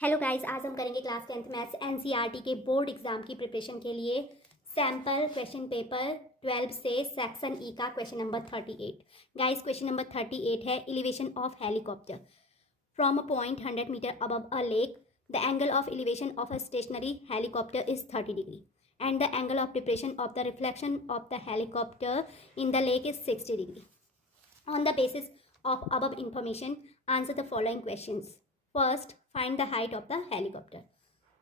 Hello guys, आज हम करेंगे क्लास 10th मैथ्स एनसीईआरटी के बोर्ड एग्जाम की प्रिपरेशन के लिए सैम्पल क्वेश्चन पेपर 12 से सेक्शन ई का question number 38। Guys question number 38 है elevation of helicopter from a point 100 metre above a lake. The angle of elevation of a stationary helicopter is 30 degree and the angle of depression of the reflection of the helicopter in the lake is 60 degree. On the basis of above information, answer the following questions. First, find the height of the helicopter.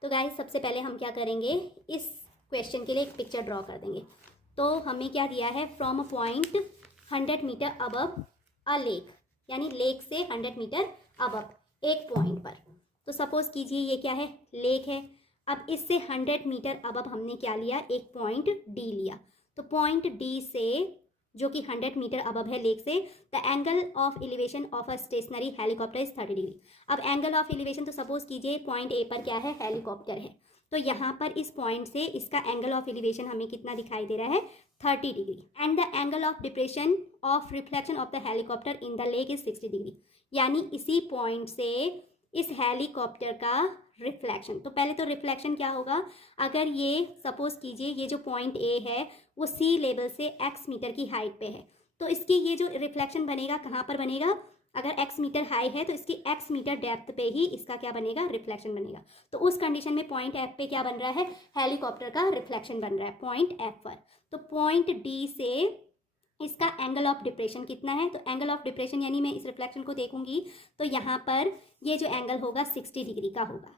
तो guys सबसे पहले हम क्या करेंगे, इस question के लिए एक पिक्चर ड्रॉ कर देंगे। तो हमें क्या दिया है, from a point 100 metre above a lake, यानी लेक से 100 मीटर अबव एक पॉइंट पर। तो सपोज कीजिए ये क्या है, लेक है। अब इससे 100 मीटर अबव हमने क्या लिया, एक पॉइंट डी लिया। तो पॉइंट डी से जो कि 100 मीटर अबव है लेक से, the angle of elevation of a stationary helicopter is 30 degree. अब एंगल ऑफ एलिवेशन, तो सपोज कीजिए पॉइंट ए पर क्या है, हेलीकॉप्टर है। तो यहाँ पर इस पॉइंट से इसका एंगल ऑफ एलिवेशन हमें कितना दिखाई दे रहा है, 30 degree. And the angle of depression of reflection of the helicopter in the lake is 60 degree. यानी इसी पॉइंट से इस हेलीकॉप्टर का रिफ्लेक्शन, तो पहले तो रिफ्लेक्शन क्या होगा, अगर ये सपोज कीजिए ये जो पॉइंट ए है वो सी लेवल से x मीटर की हाइट पे है, तो इसकी ये जो रिफ्लेक्शन बनेगा कहाँ पर बनेगा, अगर x मीटर हाई है तो इसकी x मीटर डेप्थ पे ही इसका क्या बनेगा, रिफ्लेक्शन बनेगा। तो उस कंडीशन में पॉइंट F पे क्या बन रहा है, हेलीकॉप्टर का रिफ्लेक्शन बन रहा है पॉइंट F पर। तो पॉइंट D से इसका एंगल ऑफ डिप्रेशन कितना है, तो एंगल ऑफ डिप्रेशन यानी मैं इस रिफ्लेक्शन को देखूंगी तो यहाँ पर ये जो एंगल होगा 60 डिग्री का होगा।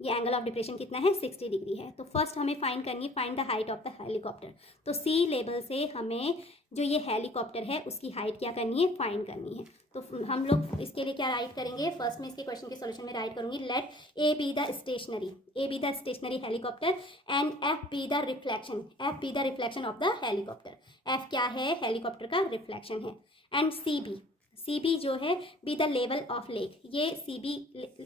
ये एंगल ऑफ डिप्रेशन कितना है, 60 डिग्री है। तो फर्स्ट हमें फाइंड करनी है, find the height of the helicopter. तो सी लेवल से हमें जो ये हेलीकॉप्टर है उसकी हाइट क्या करनी है, फाइंड करनी है। तो हम लोग इसके लिए क्या राइट करेंगे, फर्स्ट में इसके क्वेश्चन के सॉल्यूशन में राइट करूंगी, let A B the stationary helicopter and F B the reflection of the helicopter. F क्या है, हेलीकॉप्टर का रिफ्लेक्शन है। एंड सी बी जो है B the level of lake, ये सी बी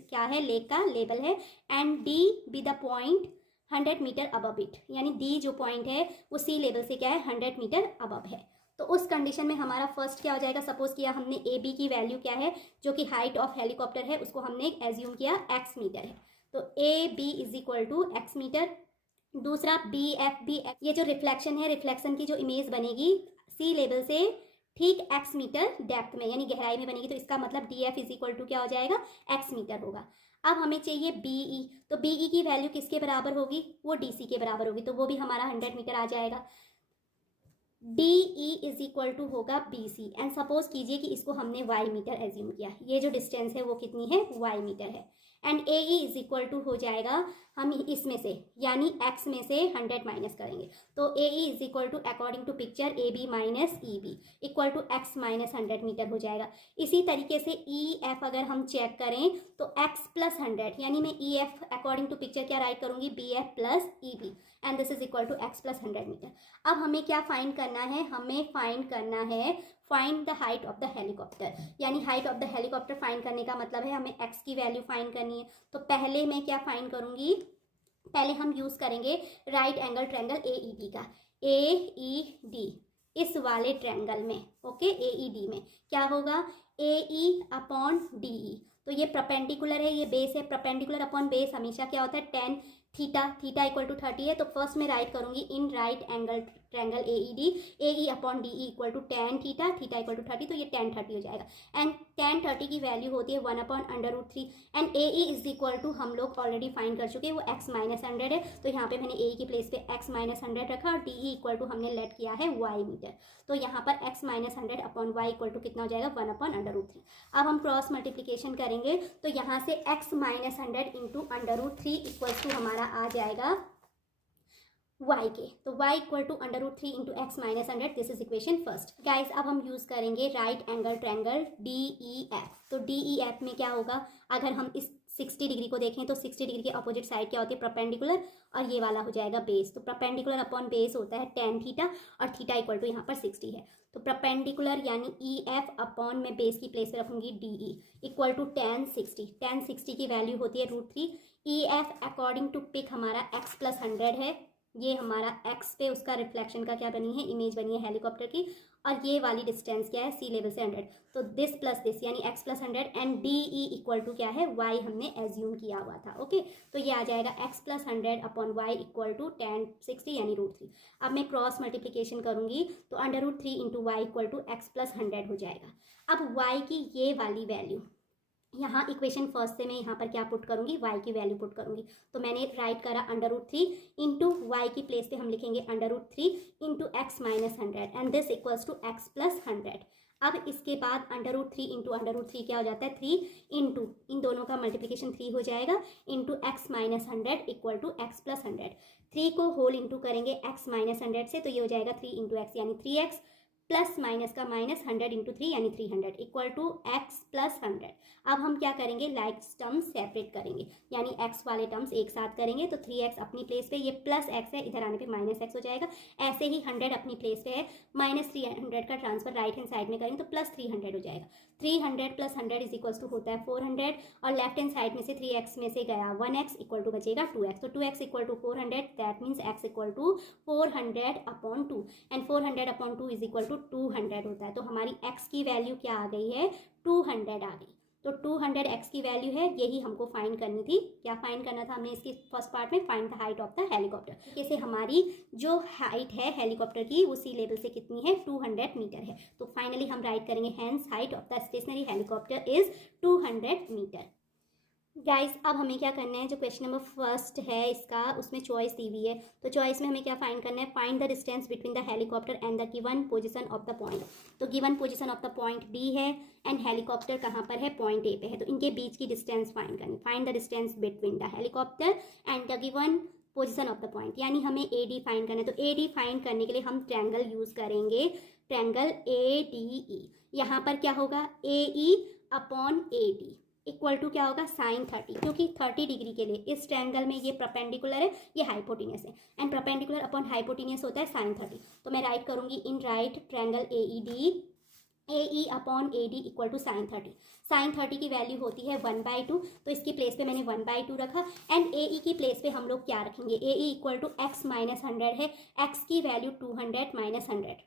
क्या है, लेक का लेवल है। And D B the point 100 metre above it, यानी डी जो पॉइंट है वो सी लेवल से क्या है, 100 मीटर अबव है। तो उस कंडीशन में हमारा फर्स्ट क्या हो जाएगा, सपोज किया हमने ए बी की वैल्यू क्या है, जो कि हाइट ऑफ हेलीकॉप्टर है, उसको हमने एज्यूम किया एक्स मीटर है। तो A B is equal to x metre. दूसरा बी एफ, ये जो रिफ्लेक्शन है, रिफ्लेक्शन की जो इमेज बनेगी सी लेवल से ठीक x मीटर डेप्थ में यानी गहराई में बनेगी। तो इसका मतलब D F is equal to क्या हो जाएगा, x मीटर होगा। अब हमें चाहिए बीई, तो बीई की वैल्यू किसके बराबर होगी, वो डीसी के बराबर होगी। तो वो भी हमारा 100 मीटर आ जाएगा। डीई इज इक्वल टू होगा बीसी। एंड सपोज कीजिए कि इसको हमने वाई मीटर एज्यूम किया, ये जो डिस्टेंस है वो कितनी है, वाई मीटर है। And A E is equal to हो जाएगा, हम इसमें से यानी x में से 100 माइनस करेंगे। तो A E is equal to according to picture A B minus E B equal to X minus 100 meter हो जाएगा। इसी तरीके से ई एफ अगर हम चेक करें तो x प्लस 100, यानी मैं E F according to picture क्या राइट करूंगी, B F plus E B and this is equal to x plus 100 metre. अब हमें क्या फाइंड करना है, हमें फाइंड करना है find the height of the helicopter, यानी height of the helicopter find करने का मतलब है हमें x की वैल्यू फाइंड करनी है। तो पहले मैं क्या फाइंड करूंगी, पहले हम यूज करेंगे right angle triangle A E D का, ए ई डी इस वाले ट्रायंगल में, ओके, ए ई डी में क्या होगा, ए ई अपॉन डी ई। तो ये परपेंडिकुलर है, ये बेस है, परपेंडिकुलर अपॉन बेस हमेशा क्या होता है, टेन थीटा इक्वल टू 30 है। तो फर्स्ट में राइट करूंगी in right angle triangle A E upon D E equal to tan theta equal to 30, तो ये टेन 30 हो जाएगा। एंड टेन 30 की वैल्यू होती है 1 upon √3। And A E is equal to हम लोग ऑलरेडी फाइंड कर चुके हैं, वो x माइनस 100 है। तो यहाँ पे मैंने ए की प्लेस पे x माइनस 100 रखा और डी ई इक्वल टू हमने लेट किया है y मीटर। तो यहाँ पर x minus 100 upon Y equal to कितना हो जाएगा, 1 अपॉन √3। अब हम क्रॉस मल्टीप्लीकेशन करेंगे तो यहाँ से x minus 100 into √3 equal to हमारा आ जाएगा y के। तो y equal to √3 into x minus 100, this is equation first. Guys अब हम यूज करेंगे right angle triangle D E F. तो डी ई एफ में क्या होगा, अगर हम इस 60 डिग्री को देखें तो 60 डिग्री के अपोजिट साइड क्या होती है, परपेंडिकुलर, और ये वाला हो जाएगा बेस। तो परपेंडिकुलर अपॉन बेस होता है टेन थीटा और थीटा इक्वल टू यहाँ पर 60 है। तो परपेंडिकुलर यानी ई एफ अपॉन में बेस की प्लेस पे रखूंगी D E equal to tan 60 की वैल्यू होती है √3। E F according to pic हमारा x प्लस 100 है, ये हमारा x पे उसका रिफ्लेक्शन का क्या बनी है, इमेज बनी है हेलीकॉप्टर की। और ये वाली डिस्टेंस क्या है, सी लेवल से 100, तो दिस प्लस दिस यानी x plus 100 and D E equal to क्या है, y हमने एज्यूम किया हुआ था। ओके, तो ये आ जाएगा x plus 100 upon Y equal to 1060 यानी √3। अब मैं क्रॉस मल्टीप्लीकेशन करूंगी तो √3 into Y equal to x plus 100 हो जाएगा। अब y की ये वाली वैल्यू यहाँ इक्वेशन फर्स्ट से मैं यहाँ पर क्या पुट करूँगी, y की वैल्यू पुट करूँगी। तो मैंने राइट करा √3 इंटू वाई की प्लेस पे हम लिखेंगे √3 into x minus 100 and this equals to x plus 100। अब इसके बाद √3 इंटू √3 क्या हो जाता है, 3 इंटू इन दोनों का मल्टीप्लिकेशन 3 हो जाएगा into x minus 100 equal to x plus 100। 3 को होल इंटू करेंगे एक्स माइनस 100 से, तो ये हो जाएगा 3 इंटू एक्स यानी 3x प्लस माइनस का माइनस 100 इंटू 3 यानी 300 इक्वल टू एक्स प्लस 100। अब हम क्या करेंगे, लाइक टर्म्स सेपरेट करेंगे यानी x वाले टर्म्स एक साथ करेंगे, तो 3x अपनी प्लेस पे, ये प्लस x है, इधर आने पे माइनस x हो जाएगा। ऐसे ही 100 अपनी प्लेस पे है, माइनस 300 का ट्रांसफर राइट हैंड साइड में करेंगे तो प्लस 300 हो जाएगा। 300 प्लस 100 इज इक्वल्स टू होता है 400 और लेफ्ट हैंड साइड में से 3x में से गया 1x इक्वल टू बचेगा 2x, तो 2x equal to 400 that means x equal to 400 upon 2 and 400 upon 2 is equal to 200 होता है। तो हमारी x की वैल्यू क्या आ गई है, 200 आ गई। तो 200 x की वैल्यू है, यही हमको फाइंड करनी थी। क्या फाइंड करना था हमने इसके फर्स्ट पार्ट में, find the height of the helicopter. जैसे हमारी जो हाइट है हेलीकॉप्टर की वो सी लेवल से कितनी है, 200 मीटर है। तो फाइनली हम राइट करेंगे hence height of the stationary helicopter is 200 metre. Guys अब हमें क्या करना है, जो क्वेश्चन नंबर फर्स्ट है इसका, उसमें चॉइस दी हुई है, तो चॉइस में हमें क्या फाइंड करना है, find the distance between the helicopter and the given position of the point. तो given position of the point B है एंड हेलीकॉप्टर कहाँ पर है, पॉइंट ए पे है, तो इनके बीच की डिस्टेंस फाइंड करनी। Find the distance between the helicopter and the given position of the point, यानी हमें ए डी फाइंड करना है। तो ए डी फाइंड करने के लिए हम ट्रायंगल यूज करेंगे, ट्रायंगल ए डी ई। यहाँ पर क्या होगा, A E upon A D equal to क्या होगा, साइन 30, क्योंकि 30 डिग्री के लिए इस ट्रायंगल में ये परपेंडिकुलर है, ये हाइपोटेनियस है एंड परपेंडिकुलर अपॉन हाइपोटेनियस होता है साइन 30। तो मैं राइट करूंगी in right triangle A E upon A D equal to sine 30। Sine 30 की वैल्यू होती है 1/2, तो इसकी प्लेस पे मैंने 1/2 रखा एंड ए ई की प्लेस पे हम लोग क्या रखेंगे, A E equal to X minus 100 है, एक्स की value 200 minus 100।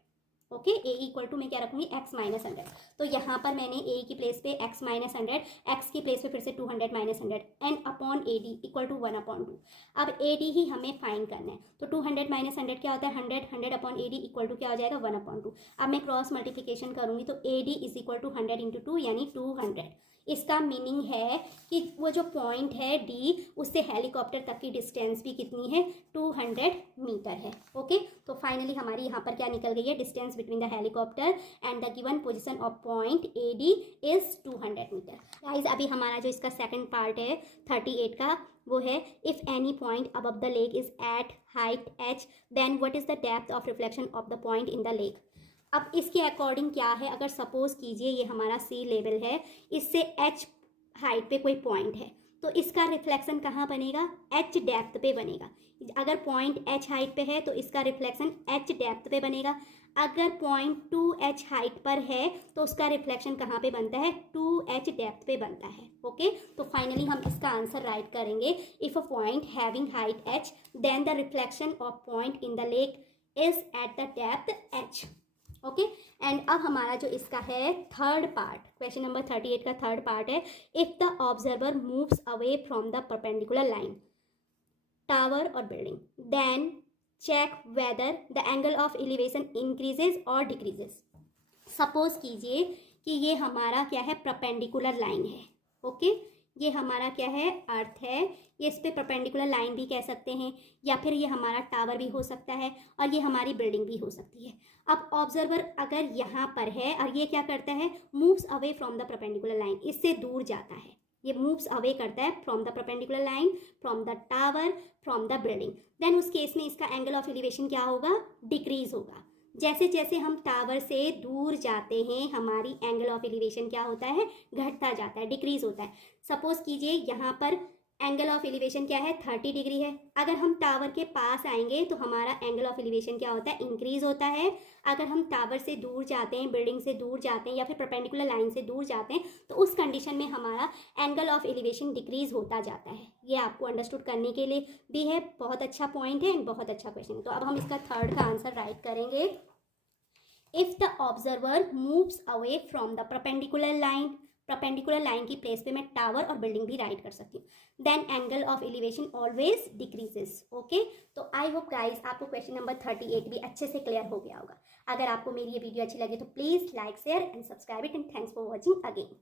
Okay, A equal to मैं क्या रखूंगी, एक्स माइनस 100। तो यहाँ पर मैंने ए की प्लेस पे एक्स माइनस 100, एक्स की प्लेस पे फिर से 200 minus 100 and upon A D equal to 1/2। अब ए डी ही हमें फाइंड करना है, तो 200 माइनस 100 क्या होता है, 100 upon A D equal to क्या हो जाएगा, 1/2। अब मैं क्रॉस मल्टीप्लीकेशन करूंगी तो A D is equal to 100 into 2 यानी 200। इसका मीनिंग है कि वो जो पॉइंट है डी, उससे हेलीकॉप्टर तक की डिस्टेंस भी कितनी है, 200 मीटर है। ओके, तो फाइनली हमारी यहाँ पर क्या निकल गई है, distance between the helicopter and the given position of point A D is 200 metre. Guys अभी हमारा जो इसका सेकंड पार्ट है 38 का, वो है if any point above the lake is at height h then what is the depth of reflection of the point in the lake. अब इसके अकॉर्डिंग क्या है, अगर सपोज कीजिए ये हमारा सी लेवल है, इससे h हाइट पे कोई पॉइंट है, तो इसका रिफ्लेक्शन कहाँ बनेगा, h डेप्थ पे बनेगा। अगर पॉइंट h हाइट पे है तो इसका रिफ्लेक्शन h डेप्थ पे बनेगा। अगर पॉइंट 2h हाइट पर है तो उसका रिफ्लेक्शन कहाँ पे बनता है, 2h डेप्थ पे बनता है। ओके, तो फाइनली हम इसका आंसर राइट करेंगे, if a point having height h then the reflection of point in the lake is at the depth h। Okay, and अब हमारा जो इसका है थर्ड पार्ट, क्वेश्चन नंबर 38 का थर्ड पार्ट है, if the observer moves away from the perpendicular line, tower और building, then check whether the angle of elevation increases और decreases. Suppose कीजिए कि ये हमारा क्या है, परपेंडिकुलर लाइन है। ओके, ये हमारा क्या है, अर्थ है, ये इस पे परपेंडिकुलर लाइन भी कह सकते हैं, या फिर ये हमारा टावर भी हो सकता है और ये हमारी बिल्डिंग भी हो सकती है। अब ऑब्जर्वर अगर यहाँ पर है और ये क्या करता है, moves away from the perpendicular line, इससे दूर जाता है, ये मूव्स अवे करता है from the perpendicular line, from the tower, from the building, then उस केस में इसका एंगल ऑफ एलिवेशन क्या होगा, डिक्रीज होगा। जैसे जैसे हम टावर से दूर जाते हैं हमारी एंगल ऑफ एलिवेशन क्या होता है, घटता जाता है, डिक्रीज होता है। सपोज कीजिए यहाँ पर एंगल ऑफ एलिवेशन क्या है, 30 डिग्री है। अगर हम टावर के पास आएंगे तो हमारा एंगल ऑफ एलिवेशन क्या होता है, इंक्रीज होता है। अगर हम टावर से दूर जाते हैं, बिल्डिंग से दूर जाते हैं या फिर परपेंडिकुलर लाइन से दूर जाते हैं तो उस कंडीशन में हमारा एंगल ऑफ एलिवेशन डिक्रीज होता जाता है। ये आपको अंडरस्टूड करने के लिए भी है, बहुत अच्छा पॉइंट है एंड बहुत अच्छा क्वेश्चन है। तो अब हम इसका थर्ड का आंसर राइट करेंगे, if the observer moves away from the perpendicular line की प्लेस पे मैं टावर और बिल्डिंग भी राइट कर सकती हूँ। Then angle of elevation always decreases. Okay, तो आई होप गाइस आपको क्वेश्चन नंबर 38 भी अच्छे से क्लियर हो गया होगा। अगर आपको मेरी ये वीडियो अच्छी लगी तो please like share and subscribe it and thanks for watching again.